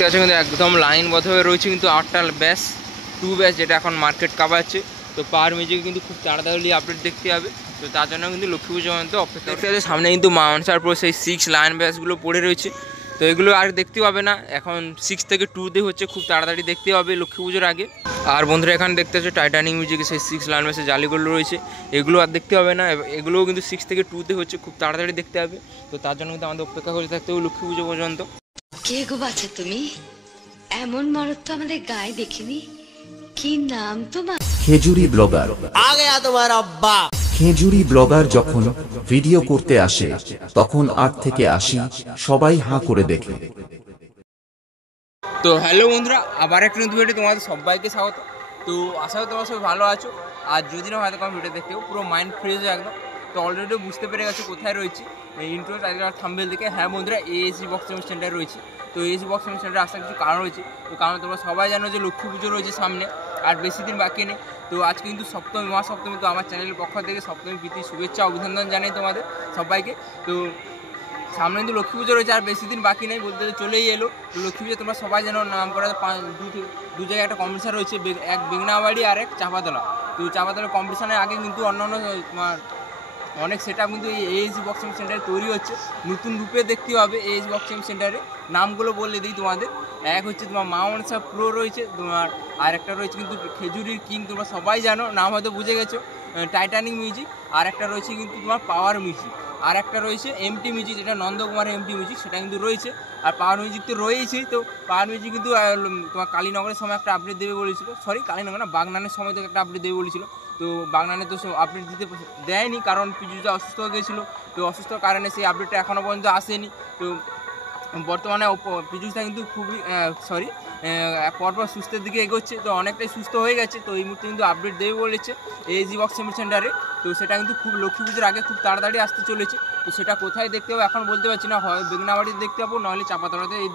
দেখতে পাচ্ছ কিন্তু একদম লাইনবদ্ধ হয়ে রয়েছে কিন্তু 8টা ব্যাচ 2 ব্যাচ যেটা এখন মার্কেট কাভাচ্ছে। তো পাওয়ার মিউজিক কিন্তু খুব তাড়াতাড়ি আপডেট দেখতে হবে। তো তার জন্য কিন্তু লক্ষ্মী পুজো পর্যন্ত অপেক্ষা দেখতে হবে। সামনে কিন্তু মা মনসার পুরো সেই 6 লাইন ব্যাচগুলো পড়ে রয়েছে। তো এগুলো আর দেখতে পাবে না, এখন 6 থেকে 2 হচ্ছে, খুব তাড়াতাড়ি দেখতে হবে লক্ষ্মী পুজোর আগে। আর বন্ধুরা এখানে দেখতে পাচ্ছ টাইটানিক মিউজিকে সেই 6 লাইন ব্যাচের জালিগুলো রয়েছে, এগুলো আর দেখতে হবে না। এগুলোও কিন্তু 6 থেকে 2 হচ্ছে, খুব তাড়াতাড়ি দেখতে হবে। তো তার জন্য কিন্তু আমাদের অপেক্ষা করে থাকতে হবে লক্ষ্মী পুজো পর্যন্ত। কে গো বাছা তুমি? এমন মরদ তো আমাদের গায়ে দেখিনি। কি নাম তোমার? খেজুরি ব্লগার। आ गया तुम्हारा बाप। খেজুরি ব্লগার যখন ভিডিও করতে আসে তখন 8 থেকে 80 সবাই হাঁ করে দেখে। তো হ্যালো বন্ধুরা, আবার একটা নতুন ভিডিও তোমাদের সবাইকে স্বাগত। তো আশা করি তোমরা সবাই ভালো আছো। আর যদি না হয়তো কোনো ভিডিও দেখতেও পুরো মাইন্ড ফ্রেশ একদম। তো অলরেডি বুঝতে পেরে গেছো কোথায় রয়েছি, ইন্ট্রো টাইটেল আর থাম্বনেল থেকে। হ্যাঁ বন্ধুরা, এএসজি বক্সিং সেন্টারে রয়েছে। তো এএসজি বক্সিং সেন্টারে আসার কিছু কারণ রয়েছে। তো কারণ তোমরা সবাই জানো যে লক্ষ্মী পুজো রয়েছে সামনে, আর বেশি দিন বাকি নেই। তো আজকে কিন্তু সপ্তমী, মহাসপ্তমী। তো আমার চ্যানেলের পক্ষ থেকে সপ্তমী প্রীতি শুভেচ্ছা অভিনন্দন জানাই তোমাদের সবাইকে। তো সামনে কিন্তু লক্ষ্মী পুজো রয়েছে, আর বেশি দিন বাকি নেই, বলতে চলেই এলো। তো লক্ষ্মী পুজো তোমরা সবাই জানো, নাম করা দু জায়গায় একটা কম্পিটিশান রয়েছে, এক বেগনাবাড়ি আর এক চাপাতলা। তো চাপাতলা কম্পিটিশানের আগে কিন্তু অন্যান্য তোমার অনেক সেট আপ কিন্তু এই এএসজি বক্সিং সেন্টারে তৈরি হচ্ছে, নতুন রূপে দেখতে হবে। এএসজি বক্সিং সেন্টারে নামগুলো বলে দিই তোমাদের। এক হচ্ছে তোমার মা মনসা প্রো রয়েছে তোমার, আর একটা রয়েছে কিন্তু খেজুরির কিং, তোমরা সবাই জানো, নাম হয়তো বুঝে গেছো, টাইটানিক মিউজিক। আর একটা রয়েছে কিন্তু তোমার পাওয়ার মিউজিক। আর একটা রয়েছে এমটি মিউজিক, যেটা নন্দকুমার এমটি মিউজিক, সেটা কিন্তু রয়েছে। আর পাওয়ার মিউজিক তো রয়েছেই। তো পাওয়ার মিউজিক কিন্তু তোমার কালীনগরের সময় একটা আপডেট দেবে বলেছিল, সরি কালীনগর না, বাগনানের সময় থেকে একটা আপডেট দেবে বলেছিল। তো বাগনানে তো আপডেট দিতে দেয়নি, কারণ পিজুটা অসুস্থ হয়ে গেছিলো। তো অসুস্থর কারণে সেই আপডেটটা এখনও পর্যন্ত আসেনি। তো বর্তমানে পিজুসটা কিন্তু খুবই পরপর সুস্থের দিকে এগোচ্ছে। তো অনেকটাই সুস্থ হয়ে গেছে। তো এই মুহূর্তে কিন্তু আপডেট দেবে বলেছে এএসজি বক্সিং সেন্টারে। তো সেটা কিন্তু খুব লক্ষ্মী পুজোর আগে খুব তাড়াতাড়ি আসতে চলেছে। তো সেটা কোথায় দেখতে হবে এখন বলতে পারছি না, হয় বেগনাবাড়িতে দেখতে পাবো, নাহলে চাপাতলাতে। এই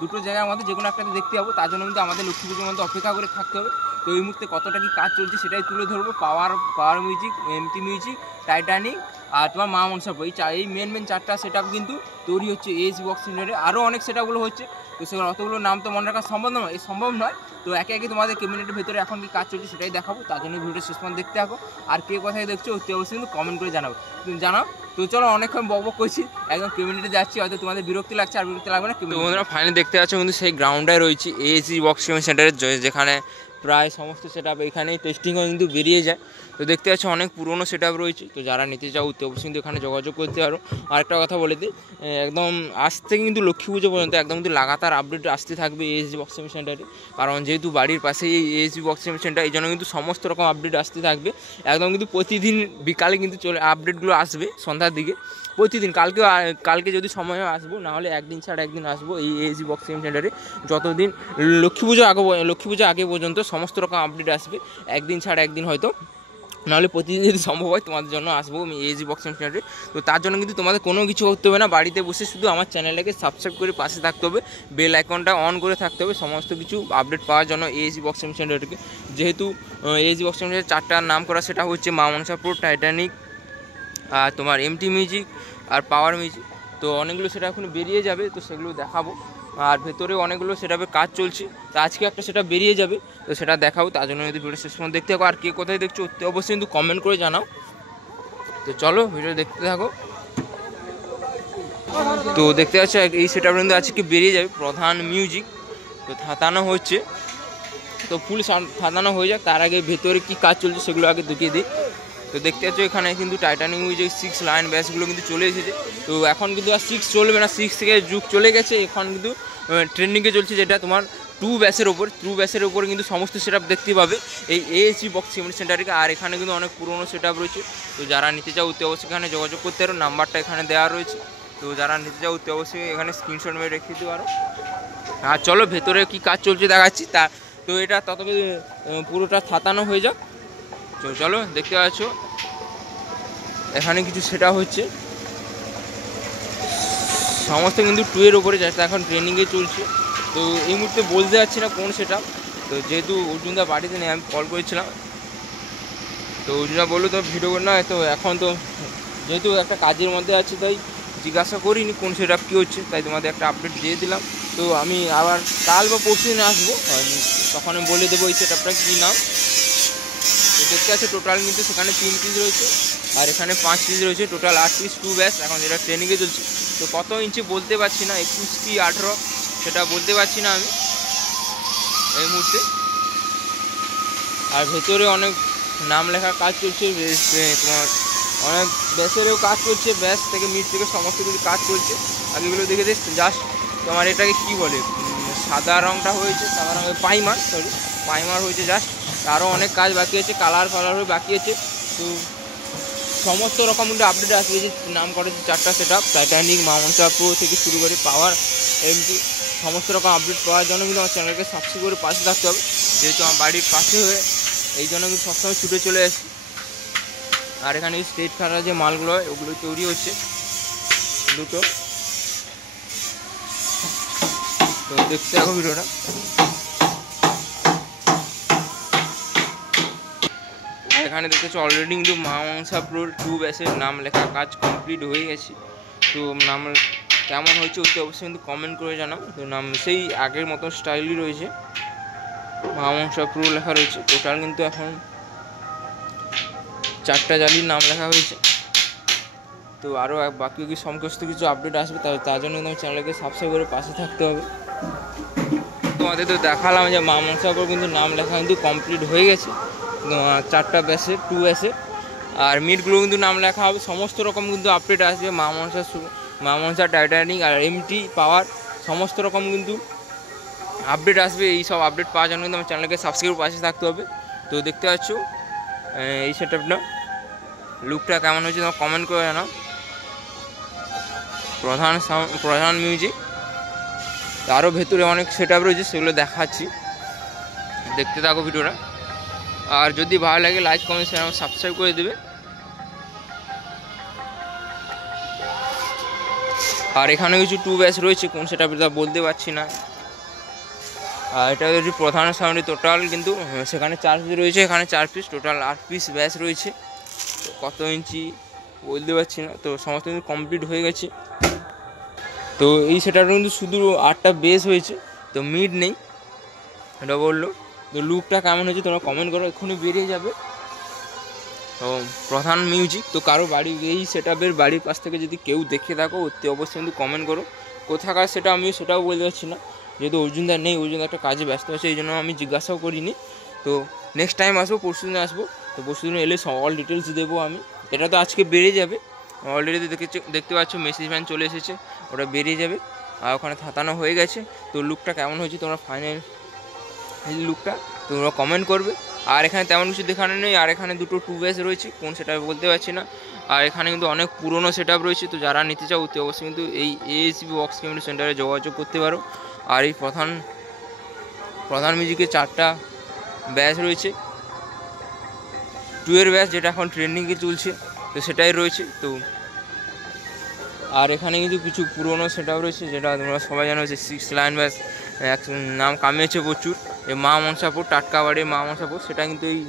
দুটো জায়গার মধ্যে যে কোনো একটাতে দেখতে পাবো। তার জন্য কিন্তু আমাদের লক্ষ্মী পুজোর মধ্যে অপেক্ষা করে থাকতে হবে। তো এই মুহূর্তে কতটা কি কাজ চলছে সেটাই তুলে ধরবো। Power music, MT music, Titanic আর তোমার মা মনসা প্রো, এই মেন 4টা সেট আপ কিন্তু তৈরি হচ্ছে এএসজি বক্সিং সেন্টারে। আরও অনেক সেট আপগুলো হচ্ছে। তো সেগুলো অতগুলো নাম তো মনে রাখা সম্ভব নয়। তো একে একে তোমাদের ক্যাবিনেটের ভেতরে এখন কি কাজ চলছে সেটাই দেখাবো। তার জন্য ভিডিওটা শেষ পর্যন্ত দেখতে থাকো। আর কে কোথায় দেখছো অতি অবশ্যই কিন্তু কমেন্ট করে জানাও। তো চলো, অনেকক্ষণ বক করছি, একদম ক্যাবিনেটে যাচ্ছি, হয়তো তোমাদের বিরক্তি লাগছে, আর বিরক্তি লাগবে না। তো বন্ধুরা ফাইনালি দেখতে পাচ্ছ কিন্তু সেই গ্রাউন্ডে রয়েছে এএসজি বক্সিং সেন্টারের, যেখানে প্রায় সমস্ত সেট আপ এখানেই টেস্টিংও কিন্তু বেরিয়ে যায়। তো দেখতে পাচ্ছ অনেক পুরনো সেট আপ রয়েছে। তো যারা নিতে চাও অতি অবশ্যই কিন্তু এখানে যোগাযোগ করতে পারো। আরেকটা কথা বলে দিই, একদম আজ থেকে কিন্তু লক্ষ্মী পুজো পর্যন্ত একদম কিন্তু লাগাতার আপডেট আসতে থাকবে এএসজি বক্সিং সেন্টারে। কারণ যেহেতু বাড়ির পাশেই এই এএসজি বক্সিং সেন্টার, এই জন্য কিন্তু সমস্ত রকম আপডেট আসতে থাকবে। একদম কিন্তু প্রতিদিন বিকালে কিন্তু আপডেটগুলো আসবে সন্ধ্যার দিকে প্রতিদিন। কালকে যদি সময় আসবো, নাহলে একদিন ছাড়া একদিন আসবো এই এএসজি বক্সিং সেন্টারে। যতদিন লক্ষ্মী পুজো আগে পর্যন্ত সমস্ত রকম আপডেট আসবে, একদিন ছাড়া একদিন হয়তো, নাহলে প্রতিদিন যদি সম্ভব হয় তোমাদের জন্য আসবো আমি এএসজি বক্সিং সেন্টারে। তো তার জন্য কিন্তু তোমাদের কোনো কিছু করতে হবে না, বাড়িতে বসে শুধু আমার চ্যানেলটাকে সাবস্ক্রাইব করে পাশে থাকতে হবে, বেল আইকনটা অন করে থাকতে হবে সমস্ত কিছু আপডেট পাওয়ার জন্য এএসজি বক্সিং সেন্টারকে। যেহেতু এএসজি বক্সিং সেন্টার 4টার নাম করা, সেটা হচ্ছে মা মনসা প্রো, টাইটানিক আর তোমার এমটি মিউজিক আর পাওয়ার মিউজিক। তো অনেকগুলো সেটা এখন বেরিয়ে যাবে, তো সেগুলো দেখাবো। আর ভেতরে অনেকগুলো সেটআপে কাজ চলছে। তো আজকে একটা সেটআপ বেরিয়ে যাবে, তো সেটা দেখাবো। তার জন্য যদি ভিডিও শেষ পর্যন্ত দেখতে থাকো। আর কে কোথায় দেখছো অবশ্যই কিন্তু কমেন্ট করে জানাও। তো চলো ভিডিও দেখতে থাকো। তো দেখতে পাচ্ছ এই সেটআপ কিন্তু আজকে বেরিয়ে যাবে, প্রধান মিউজিক। তো থাতানো হচ্ছে, তো ফুল থাতানো হয়ে যাক, তার আগে ভেতরে কি কাজ চলছে সেগুলো আগে দেখিয়ে দিই। তো দেখতে পাচ্ছ এখানে কিন্তু টাইটানিক মিউজিক 6 লাইন ব্যাচগুলো কিন্তু চলে এসেছে। তো এখন কিন্তু আর 6 চলবে না, 6 থেকে যুগ চলে গেছে। এখন কিন্তু ট্রেন্ডিংয়ে চলছে যেটা তোমার 2 ব্যাচের ওপর কিন্তু সমস্ত সেট আপ দেখতে পাবে এই এএসজি বক্সিং সেন্টারে। আর এখানে কিন্তু অনেক পুরনো সেট আপ রয়েছে। তো যারা নিতে চাও অতি অবশ্যই এখানে যোগাযোগ করতে পারো, নাম্বারটা এখানে দেওয়া রয়েছে। তো যারা নিতে চাও অতি অবশ্যই এখানে স্ক্রিনশট মেরে রেখে দিতে পারো। আর চলো ভেতরে কি কাজ চলছে দেখাচ্ছি। তো এটা ততক্ষণ পুরোটা থাতানো হয়ে যাক। তো চলো দেখতে পাচ্ছ এখানে কিছু সেটা হচ্ছে, সমস্ত কিন্তু 2 এর ওপরে, যেটা এখন ট্রেনিংয়ে চলছে। তো এই মুহূর্তে বলতে যাচ্ছি না কোন সেটা। তো যেহেতু অর্জুনদা বাড়িতে নেই, আমি কল করেছিলাম, তো অর্জুনদা বললো তো ভিডিও না, তো এখন তো যেহেতু একটা কাজের মধ্যে আছে তাই জিজ্ঞাসা করিনি কোন সেট আপ কী হচ্ছে, তাই তোমাদের একটা আপডেট দিয়ে দিলাম। তো আমি আবার কাল বা পরশু দিন আসবো, তখন আমি বলে দেবো এই সেটআপটা কী নাম। তো দেখতে আছে টোটাল কিন্তু সেখানে 3 পিস রয়েছে আর এখানে 5 পিস রয়েছে, টোটাল 8 পিস 2 ব্যাস। এখন যেটা ট্রেনিংয়ে চলছে, তো কত ইঞ্চি বলতে পারছি না, 21 কি 18 সেটা বলতে পারছি না আমি এই মুহূর্তে। আর ভেতরে অনেক নাম লেখার কাজ চলছে, তোমার অনেক ব্যাসেরও কাজ চলছে, ব্যাস থেকে মিট থেকে সমস্ত কিছু কাজ চলছে। আর এগুলো দেখে জাস্ট তোমার এটাকে কি বলে, সাদা রঙটা হয়েছে, সাদা রঙের পাইমার হয়েছে জাস্ট। আরও অনেক কাজ বাকি আছে, কালার হয়ে বাকি আছে। তো সমস্ত রকম কিন্তু আপডেট আসবে, যে নাম করেছে 4টা সেটআপ, টাইটানিক, মা মনসা প্রো থেকে শুরু করে পাওয়ার এমটি সমস্ত রকম আপডেট পাওয়ার জন্য কিন্তু আমার চ্যানেলকে সাবস্ক্রাইব করে পাশে থাকতে হবে, যেহেতু আমার বাড়ির পাশে হয়ে এই জন্য কিন্তু সবসময় ছুটে চলে আসি। আর এখানে স্টেট কাটার যে মালগুলো হয় ওগুলো তৈরি হচ্ছে দুটো। তো দেখতে থাকো ভিডিওটা। এখানে দেখতেছো অলরেডি কিন্তু মা মনসা প্রো 2 ব্যাসের নাম লেখা কাজ কমপ্লিট হয়ে গেছে। তো নাম কেমন হয়েছে অবশ্যই কিন্তু কমেন্ট করে জানাও। তো নাম সেই আগের মতো স্টাইলই রয়েছে, মা মনসা প্রো লেখা রয়েছে। টোটাল কিন্তু এখন 4টা জালির নাম লেখা হয়েছে। তো আরও বাকি কি সমস্ত কিছু আপডেট আসবে, তার জন্য কিন্তু চ্যানেলকে সাবস্ক্রাইব করে পাশে থাকতে হবে। তোমাদের তো দেখালাম যে মা মনসা প্রো কিন্তু নাম লেখা কিন্তু কমপ্লিট হয়ে গেছে 4টা ব্যাসের 2 ব্যাসের। আর মিটগুলো কিন্তু নাম লেখা হবে, সমস্ত রকম কিন্তু আপডেট আসবে। মা মনসা টাইটানিক আর এমটি পাওয়ার সমস্ত রকম কিন্তু আপডেট আসবে। এই সব আপডেট পাওয়ার জন্য কিন্তু আমার চ্যানেলকে সাবস্ক্রাইব পাশে থাকতে হবে। তো দেখতে পাচ্ছ এই সেটআপটা লুকটা কেমন হয়েছে তোমার কমেন্ট করে জানাও। প্রধান মিউজিক, আরও ভেতরে অনেক সেটআপ রয়েছে, সেগুলো দেখাচ্ছি, দেখতে থাকো ভিডিওটা। আর যদি ভালো লাগে লাইক কমেন্ট শেয়ার সাবস্ক্রাইব করে দেবে। আর এখানে কিছু 2 ব্যাস রয়েছে, কোন সেটআপটা বলতে পারছি না। আর এটা হচ্ছে প্রধান সাউন্ডে টোটাল কিন্তু সেখানে 4 পিস রয়েছে, এখানে 4 পিস, টোটাল 8 পিস ব্যাস রয়েছে। তো কত ইঞ্চি বলতে পারছি না, তো সমস্ত কিন্তু কমপ্লিট হয়ে গেছে। তো এই সেটআপটা কিন্তু শুধু 8টা বেস হয়েছে, তো মিড নেই, এটা বললো। তো লুকটা কেমন হয়েছে তোমরা কমেন্ট করো, এক্ষুনি বেরিয়ে যাবে। তো প্রধান মিউজিক, তো কারো বাড়ি এই সেটআপের বাড়ির পাশ থেকে যদি কেউ দেখে থাকো অতি অবশ্যই কিন্তু কমেন্ট করো। কোথাকার সেটা আমি সেটাও বলতে পারছি না, যেহেতু অর্জুনদা নেই, অর্জুনদা একটা কাজে ব্যস্ত আছে, এই জন্য আমি জিজ্ঞাসাও করিনি। তো নেক্সট টাইম আসবো, পরশু দিন আসবো। তো পরশু দিন এলে অল ডিটেলস দেবো আমি। এটা তো আজকে বেরিয়ে যাবে, অলরেডি দেখতে পাচ্ছ মেসেজ ভ্যান চলে এসেছে, ওটা বেরিয়ে যাবে। আর ওখানে থাতানো হয়ে গেছে। তো লুকটা কেমন হয়েছে তোমরা ফাইনাল এই লুকটা তোমরা কমেন্ট করবে। আর এখানে তেমন কিছু দেখানো নেই। আর এখানে দুটো 2 ব্যাস রয়েছে, কোন সেটা বলতে পারছি না। আর এখানে কিন্তু অনেক পুরনো সেটআপ রয়েছে, তো যারা নিতে চাও অতি অবশ্যই কিন্তু এই ASB বক্স কমিউনিটি সেন্টারে যোগাযোগ করতে পারো। আর এই প্রধান মিউজিকের 4টা ব্যাস রয়েছে, 2 এর ব্যাস যেটা এখন ট্রেন্ডিংয়ে চলছে, তো সেটাই রয়েছে। তো আর এখানে কিন্তু কিছু পুরনো সেটআপ রয়েছে, যেটা তোমরা সবাই জানো যে 6 লাইন ব্যাস নাম কামিয়েছে প্রচুর। এই মা মনসা প্রো, টাটকা বাড়ির মা মনসা প্রো, সেটা কিন্তু এই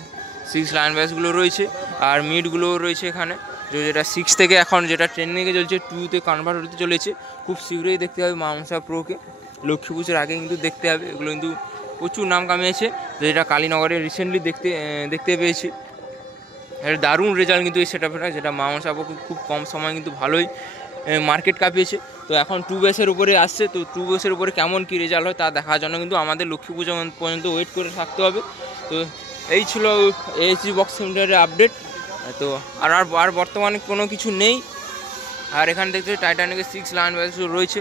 6 লাইন ব্যাসগুলো রয়েছে। আর মিডগুলোও রয়েছে এখানে, যেটা 6 থেকে এখন যেটা ট্রেন্ডিংয়ে চলছে 2তে কনভার্ট হতে চলেছে। খুব শীঘ্রই দেখতে হবে মা মনসা প্রোকে, লক্ষ্মী পুজোর আগে কিন্তু দেখতে হবে। এগুলো কিন্তু প্রচুর নাম কামিয়েছে, যেটা কালীনগরে রিসেন্টলি দেখতে পেয়েছি। একটা দারুণ রেজাল্ট কিন্তু এই সেটআপটা, যেটা মা মনসা প্রো খুব কম সময় কিন্তু ভালোই মার্কেট কাঁপিয়েছে। তো এখন 2 ব্যাসের উপরে আসছে, তো 2 ব্যাসের উপরে কেমন কী রেজাল্ট হয় তা দেখার জন্য কিন্তু আমাদের লক্ষ্মী পুজো পর্যন্ত ওয়েট করে থাকতে হবে। তো এই ছিল ASB বক্স সেন্টারের আপডেট। তো আর বর্তমানে কোনো কিছু নেই। আর এখানে দেখতে টাইটানিকের 6 লাইন ব্যাস রয়েছে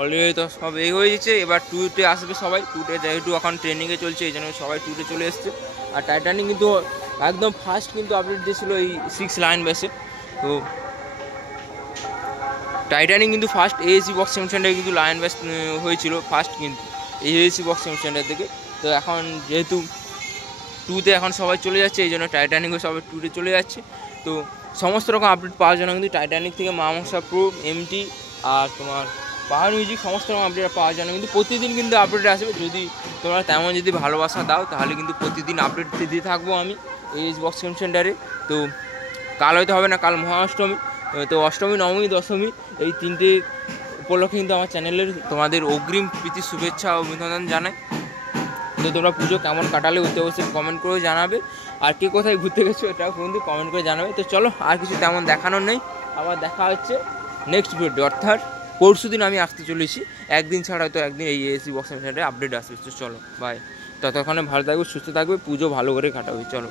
অলরেডি, তো সব এই হয়ে গেছে। এবার 2তে আসবে সবাই, 2তে যেহেতু এখন ট্রেনিংয়ে চলছে এই জন্য সবাই 2তে চলে এসছে। আর টাইটানিক কিন্তু একদম ফার্স্ট কিন্তু আপডেট দিয়েছিল এই 6 লাইন ব্যাসে। তো টাইটানিক কিন্তু ফার্স্ট ASB বক্স সেন্টারে কিন্তু লাইন ব্যাস হয়েছিল ফার্স্ট, কিন্তু এই ASB বক্স সেন্টার থেকে। তো এখন যেহেতু 2তে এখন সবাই চলে যাচ্ছে, এই জন্য টাইটানিকও সবাই 2তে চলে যাচ্ছে। তো সমস্ত রকম আপডেট পাওয়ার জন্য কিন্তু টাইটানিক থেকে মা মনসা প্রো, এমটি আর তোমার পাওয়ার মিউজিক সমস্ত রকম আপডেট পাওয়ার জন্য কিন্তু প্রতিদিন কিন্তু আপডেট আসবে। যদি তোমরা তেমন যদি ভালোবাসা দাও তাহলে কিন্তু প্রতিদিন আপডেট দিতে থাকবো আমি ASB বক্স সেন্টারে। তো কাল হয়তো হবে না, কাল মহাষ্টমী, তো অষ্টমী, নবমী, দশমী এই 3টে উপলক্ষে কিন্তু আমার চ্যানেলের তোমাদের অগ্রিম প্রীতি শুভেচ্ছা ও অভিনন্দন জানাই। তো তোমরা পুজো কেমন কাটালে অবশ্যই কমেন্ট করে জানাবে, আর কে কোথায় ঘুরতে গেছো এটাও কিন্তু কমেন্ট করে জানাবে। তো চলো, আর কিছু তেমন দেখানোর নেই, আবার দেখা হচ্ছে নেক্সট ভিডিও, অর্থাৎ পরশু দিন আমি আসতে চলেছি, একদিন ছাড়া হয়তো একদিন এই এএসসি বক্স আপডেট আসবে। তো চলো বাই, ততক্ষণে ভালো থাকবে, সুস্থ থাকবে, পুজো ভালো করে কাটাবে, চলো।